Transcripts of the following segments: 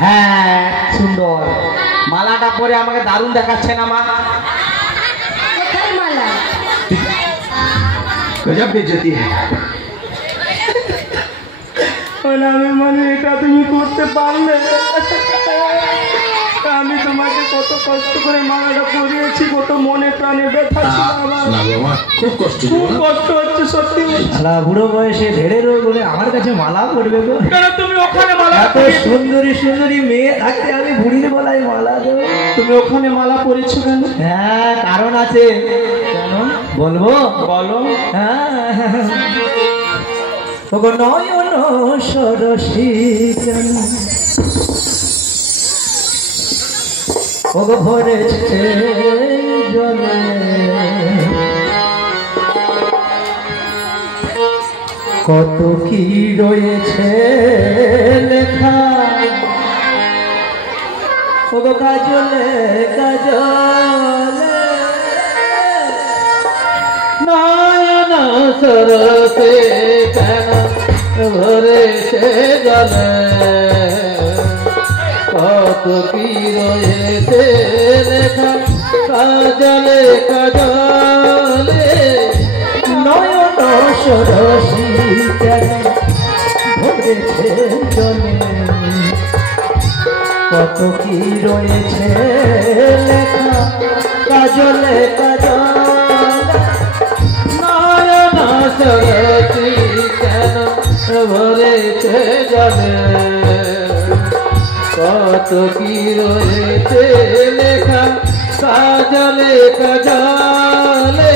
হ্যাঁ সুন্দর মালাটা পরে আমাকে দারুণ দেখাচ্ছে না মা মালা গজব বেজতি আমি মানে এটা তুমি করতে পারলে আমি তোমাকে কত কষ্ট করে মালাটা পরিয়েছি কত মনে প্রাণে ব্যথা ছিল আমার খুব কষ্ট হচ্ছে সত্যি বুড়ো বয়সে ঢেড়ে রোগ বলে আমার কাছে মালা পড়বে গো কেন তুমি ওখানে মালা এত সুন্দরী সুন্দরী মেয়ে থাকতে আমি বুড়ির গলায় মালা দেবো তুমি ওখানে মালা পরেছো কেন হ্যাঁ কারণ আছে কেন বলবো বলো হ্যাঁ ওগো নয়ন সরসী কেন ওগো ভরেছে জলে কত কি রয়েছে লেখা ওগো কাজলে কাজলে নয়ন সরসে কেন ভরেছে জলে কত কি রয়েছে লেখা কাজলে কাজলে নয়ন সরসী কেন ভরেছে জলে কত কি রয়েছে লেখা কাজলে কাজলে নয়ন সরসী কেন ভরেছে জলে কত কি রয়েছে লেখা কাজলে কাজলে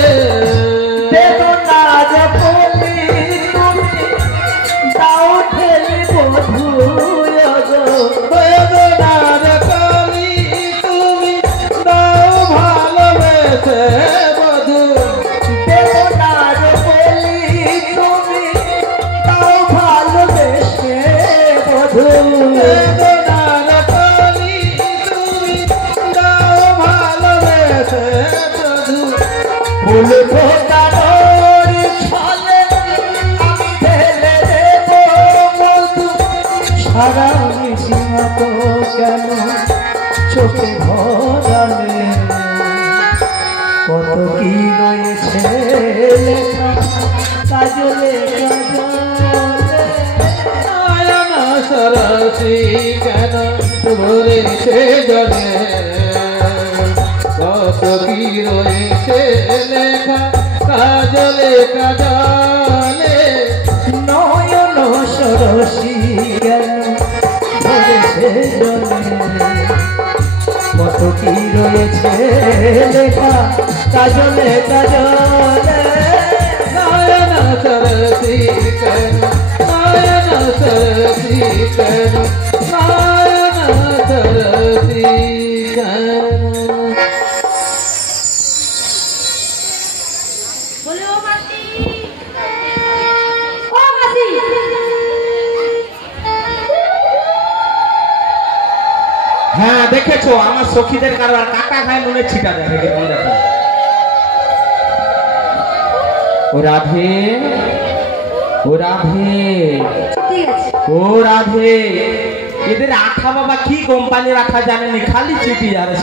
বেদনার কলি তুমি দাও ঠেলি বধু বেদনার কলি তুমি দাও ভালোবেসে বধু বেদনার কলি তুমি দাও ভালোবেসে বধু ফুল ফোটানোর ছলে আমি ঢেলে দেব মধু সারা মিশিমা তো কেন চোখে ভরালে কত কি রয়েছে লেখা কাজলে কাজলে নয়ন সরসী কেন ভরেছে জলে কত কি রয়েছে লেখা কাজলে কাজলে নয়ন সরসী কেন ভরেছে জলে কত কি রয়েছে লেখা কাজলে কাজলে নয়ন সরসী কেন নয়ন সরসী কেন নয়ন সরসী কেন হ্যাঁ দেখেছো আমার সখীদের কারবার কাটা খায় নুনের ছিটা দেখে কেমন দেখো ও রাধে ও রাধে ও রাধে এদের আঠা বাবা কি কোম্পানির আঠা জানেনি খালি চিঠি যাবে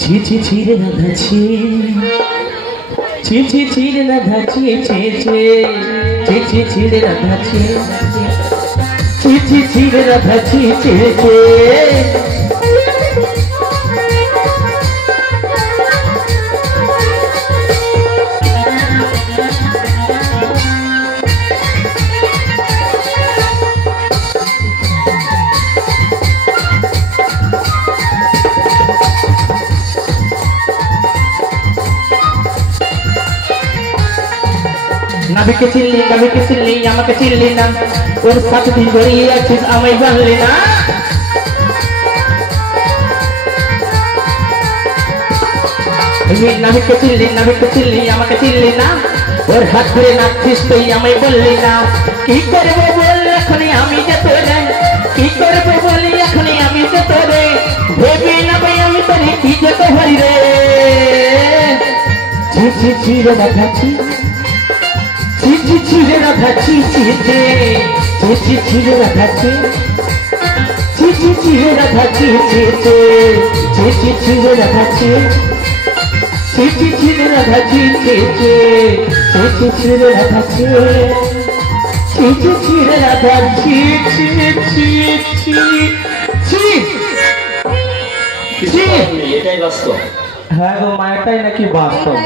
ছি ছি ছি রে রাধা ছি ছি ছি ছি রে রাধা ছি ছি ছি ছি ছি ছি রে রাধা ছি ছি ছি ছি রে রাধা ছি ছি ছি নাবিকে চিল্লি আমাকে চিল্লি না ওর সাথে দিন জড়িয়ে আছিস আমায় জানলি না নাবিকে চিল্লি আমাকে চিল্লি না ওর হাত ধরে নাচছিস তুই আমায় বললি না কি করবো বল এখনই আমি যে তোরে কি করবো বলি এখনই আমি যে তোরে ভেবে না ভাই আমি তোরে কি যে তো হরি রে ছি ছি ছি রে দেখাচ্ছি ছি ছি ছি রে রাধা ছি ছি ছি ছি ছি ছি রে রাধা ছি ছি ছি ছি রে রাধা ছি ছি ছি ছি ছি ছি রে রাধা ছি ছি ছি ছি রে রাধা ছি ছি ছি ছি ছি ছি রে রাধা ছি ছি ছি ছি রে রাধা ছি ছি ছি ছি ছি ছি এটাই বাস্তব। হ্যাঁ গো মায়াটাই নাকি বাস্তব।